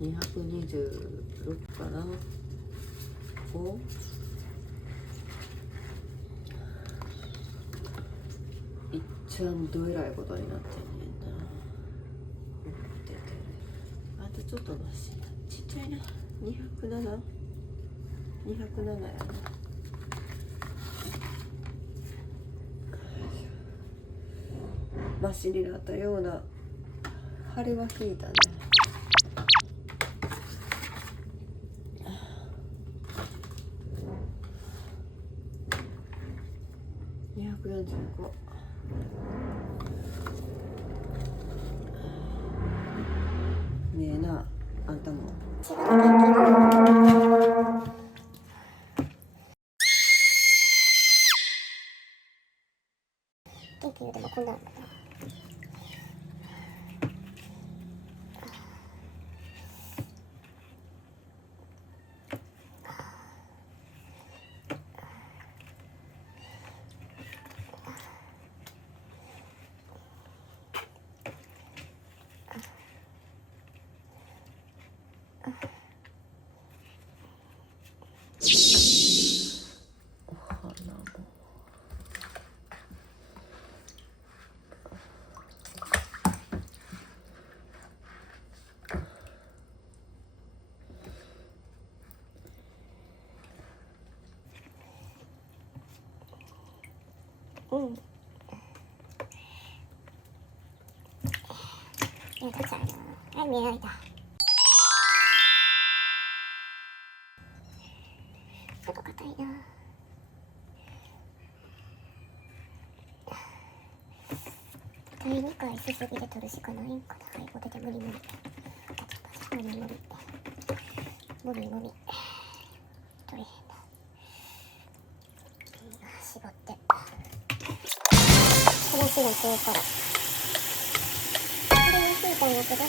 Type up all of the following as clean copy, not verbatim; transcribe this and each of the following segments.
226から5、いっちゃんどえらいことになってんねんな。出てる。あとちょっとマシ。ちっちゃいな。207、207やな。マシになったような腫れは引いたね。245。ねえな、あんたも。元気言うてもこんなんだな。うん。いや、どっちあるな。はい、見えられた。ちょっと硬いな。第2回すすぎで取るしかないんかな。はい、お手で無理無理。無理無理。無理無理。取れへんな。絞って。話が強いから。これに引いたんやけどね。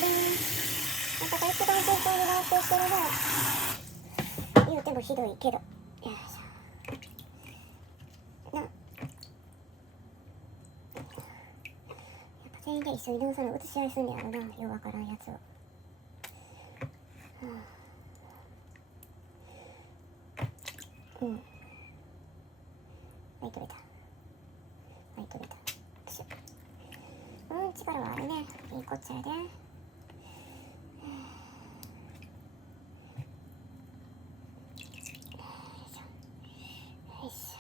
なんかが一番順調に直してしてるな。言うてもひどいけど。よいしょ。な。やっぱ全員で一緒に直さな移し合いすんねやろな。ようわからんやつを。うん。はい、取れた。はい、取れた。力はあるね。いいこっちゃやで。よいしょ。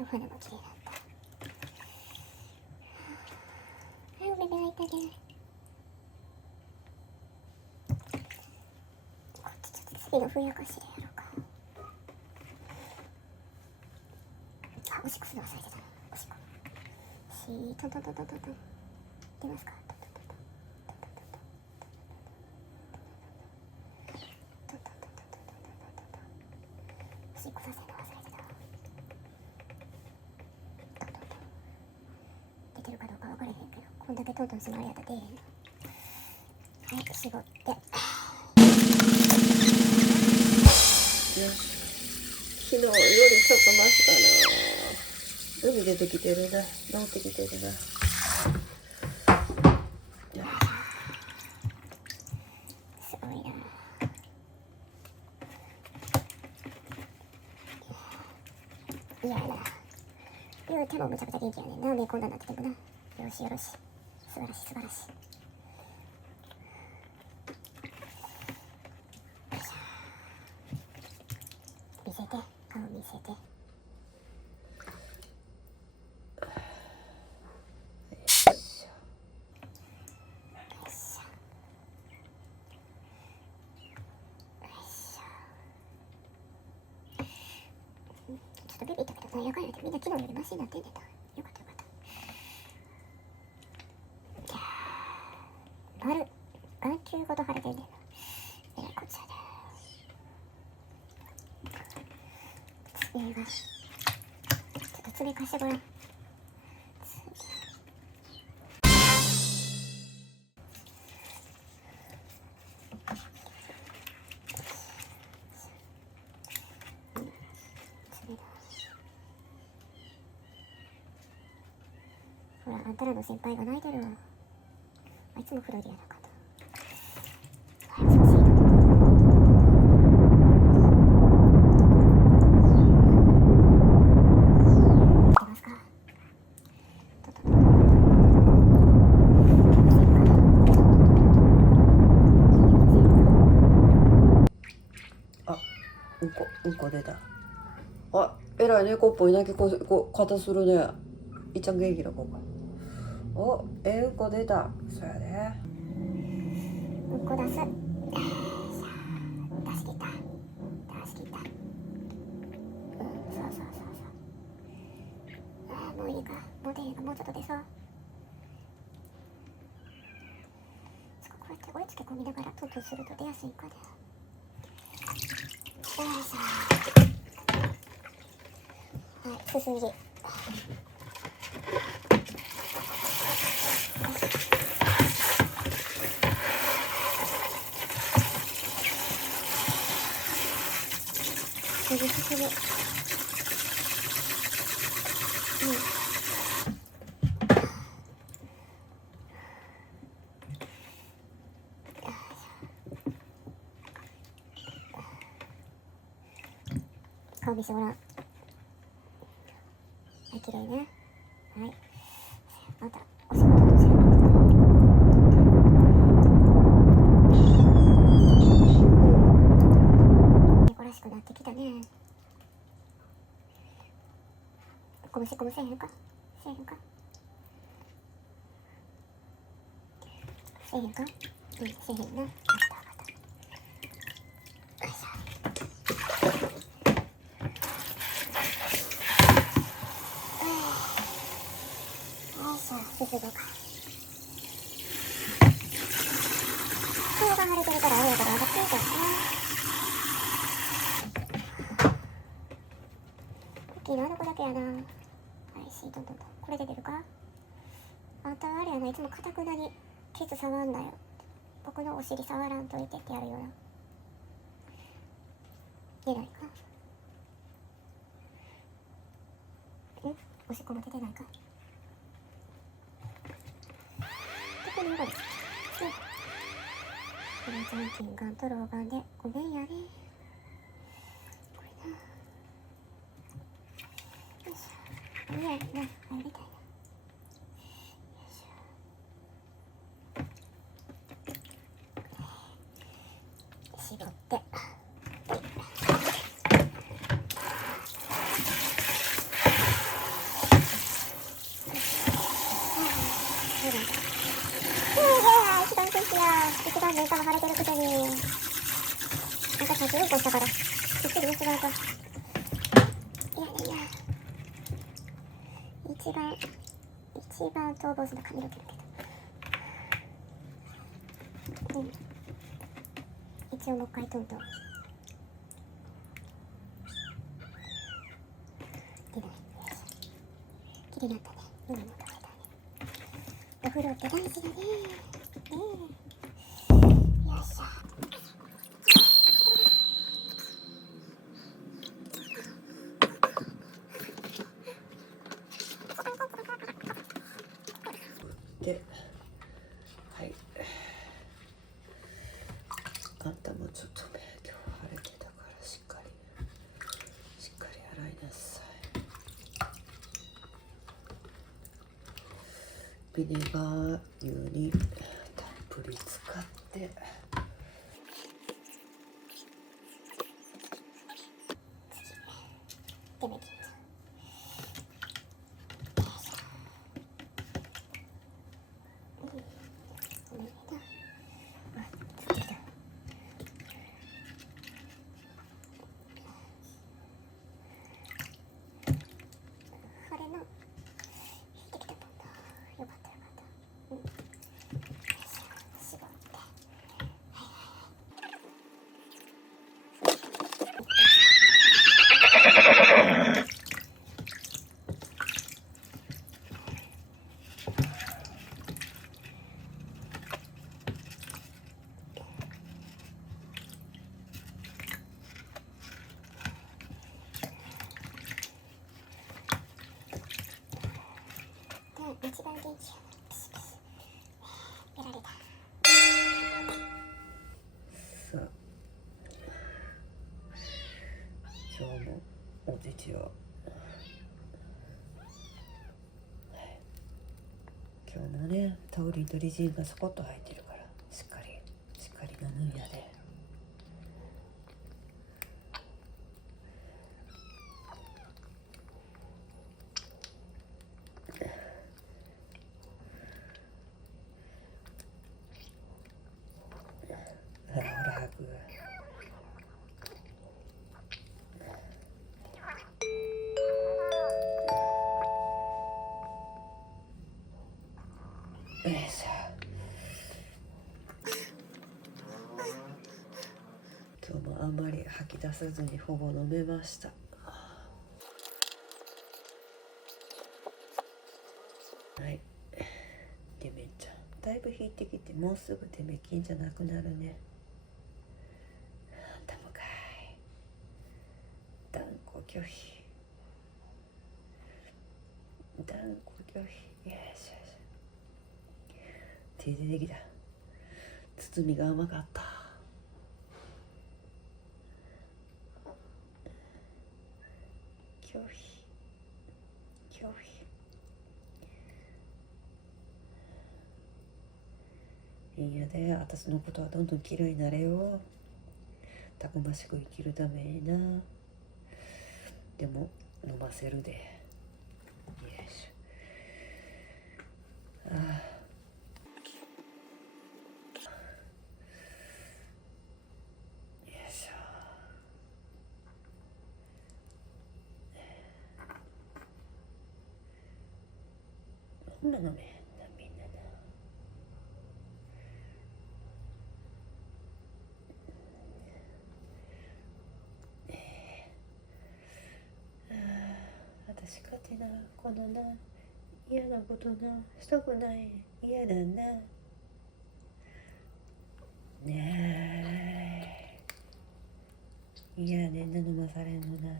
お肌も綺麗だった。はい、お目目開いたね。こっちちょっと次のふやかしでやろうか。あ、おしっこするの忘れてたな。おしっこ。トントントントントントン。出ますか。トントントントン。トントントントン。トントントントントントントントントン。おしっこさせるの忘れてたわ。トントントン。出てるかどうか分からへんけど、こんだけトントンしてもあれやったら出えへんの。はい、絞って。昨日よりちょっとマシかな。海出てきてるな。治ってきてるな。すごいな。いやな。言うてもむちゃくちゃ元気やねんな。ねこんなんなっててもな。よろしよろし。素晴らしい素晴らしい。見せて、顔見せて。ちょっとビビったけど、なんやかんやでみんな昨日よりマシになってんねんな。よかったよかった。いやー、丸、眼球ごと腫れてんねんな。えらいこっちゃで。爪が、ちょっと爪貸してごらん。あんたらの先輩が泣いてるわ。あいつもフロリアなかった。美しいなと。いけますか。とっとと。あ、うんこ出た。あ、えらい猫っぽい鳴き方するね。いっちゃん元気な子か。お、うんこ出た。そうやね。うんこ出す。出し切った。出し切った。そうそうそうそう。ああ、もういいか。もう出へんか。もうちょっと出そう。こうやって追いつけ込みながらトントンすると出やすいかね。よいしょ。はい、すすぎ。すすぎ。顔見せてごらん。はい、綺麗ね。はい。あんた、お仕事どうする？猫らしくなってきたね。こむしこむせえへんか？せえへんか？せえへんか？せえへんな。あったあった。よいしょ。すすごか。顔が腫れてるからあれやから上がっていいからな。大きいのあの子だけやな。はい、シートントントン。これで出るか？あんたはあれやな、いつもかたくなにケツ触んなよ。僕のお尻触らんといてってやるよな。出ないか？おしっこも出てないか？どこにこれ？これじゃんけんがんと老眼でごめんやね。これな。よいしょ。いや、入りたいな。よいしょ。絞って。一番目玉腫れてるくせに。なんかさっきうんこしたから、きっちり結ばんと。いやいやいや。一番逃亡する髪の毛だけど。一応もう一回トントン。出ない。きれいになったね。今の音が出たね。お風呂って大事だね。よいしょ。で、はい。あんたもちょっとね、今日晴れてたからしっかり洗いなさい。ビネガー油にたっぷり使って。手めき。今日もお乳を、今日もねタウリンとリジンがそこっと入ってるからしっかり飲むんやで。ほら吐く。よいしょ。今日もあんまり吐き出さずにほぼ飲めました。はい。デメちゃんだいぶ引いてきてもうすぐデメキンじゃなくなるね。あんたもかい。断固拒否。断固拒否。よしよし。手でできた。包みが甘かった。拒否拒否。いいやで、私のことはどんどん嫌いになれよ。たくましく生きるためにな。でも飲ませるで。よいしょ。ああ。よいしょ。こんな飲めへんなみんなな。私かてな、このな嫌なことなしたくない。嫌だな。ねえ嫌ねんな、飲まされんのな。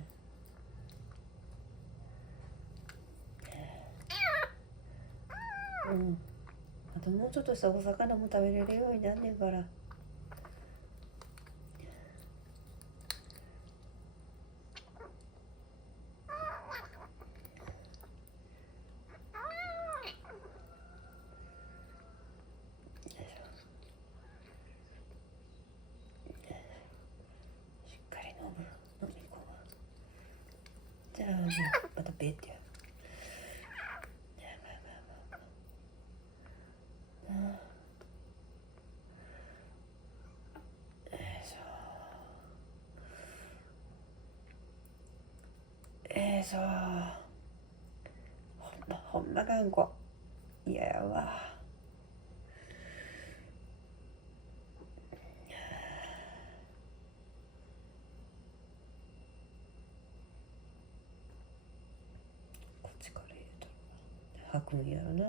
うん、あともうちょっとしたらお魚も食べれるようになんねんから。しっかり飲み込む。じゃあまたベッてやる。ほんま頑固。嫌やわ。こっちから入れとるわ。吐くんやろな。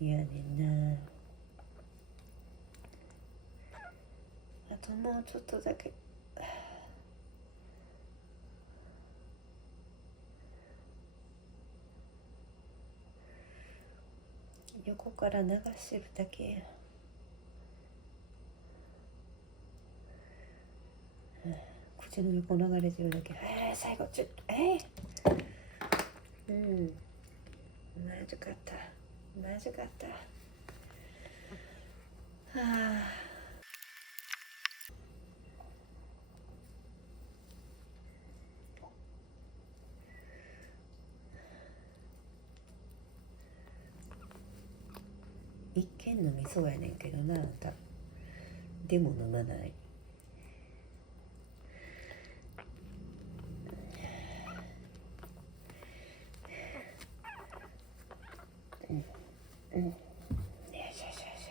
嫌ねんな。あともうちょっとだけ。横から流してるだけや。口の横流れてるだけ。最後ちょっとまずかったはあ。一見飲みそうやねんけどな、あんた。でも飲まない。よいしょよいしょよいし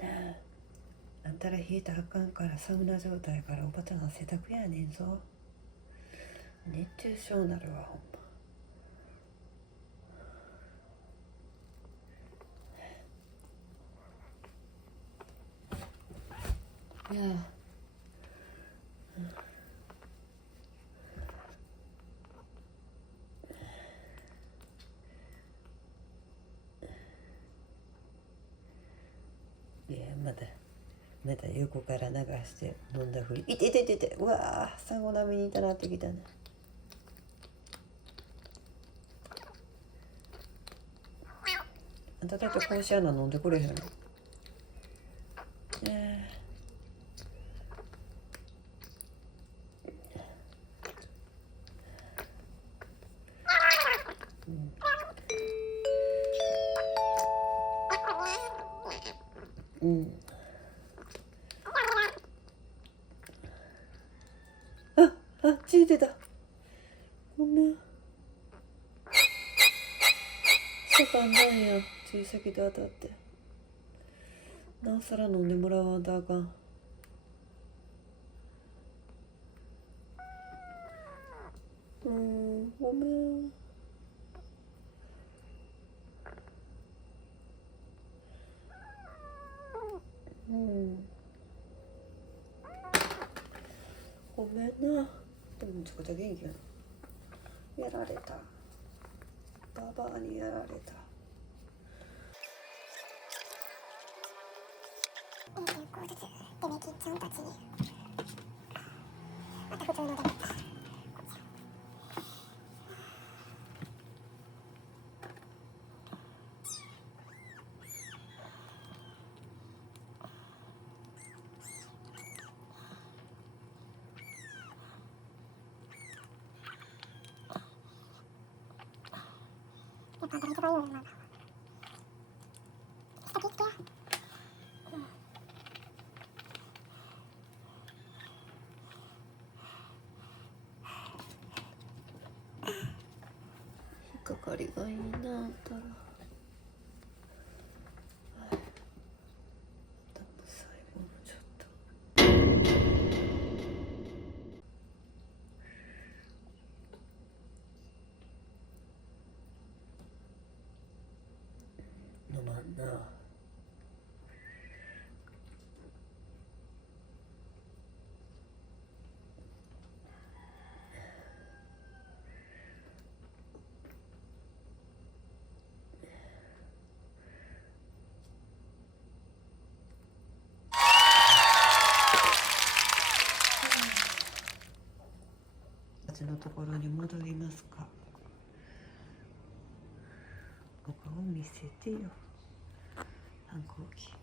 ょ。なあ、あんたら冷えたらあかんからサウナ状態からおばちゃん汗だくやねんぞ。熱中症なるわほんま。いやまだまた横から流して飲んだふり。いていていていて、うわー、サンゴ並みにいたなってきたね。あんただってこうしやな飲んでくれへんの。うん。血出た。ごめん。そうかんなんや。注射器で当たって。なおさら飲んでもらわんとあかん。ごめん。ごめんな。でもめちゃくちゃ元気やな。やられた。ババアにやられた。1個ずつデメキちゃんたちにまた普通のデメキやっぱあんたが一番いいよ今下切って引っかかりがいいなあんたら。最後のちょっと。飲まんな。のところに戻りますか。お顔見せてよ、反抗期。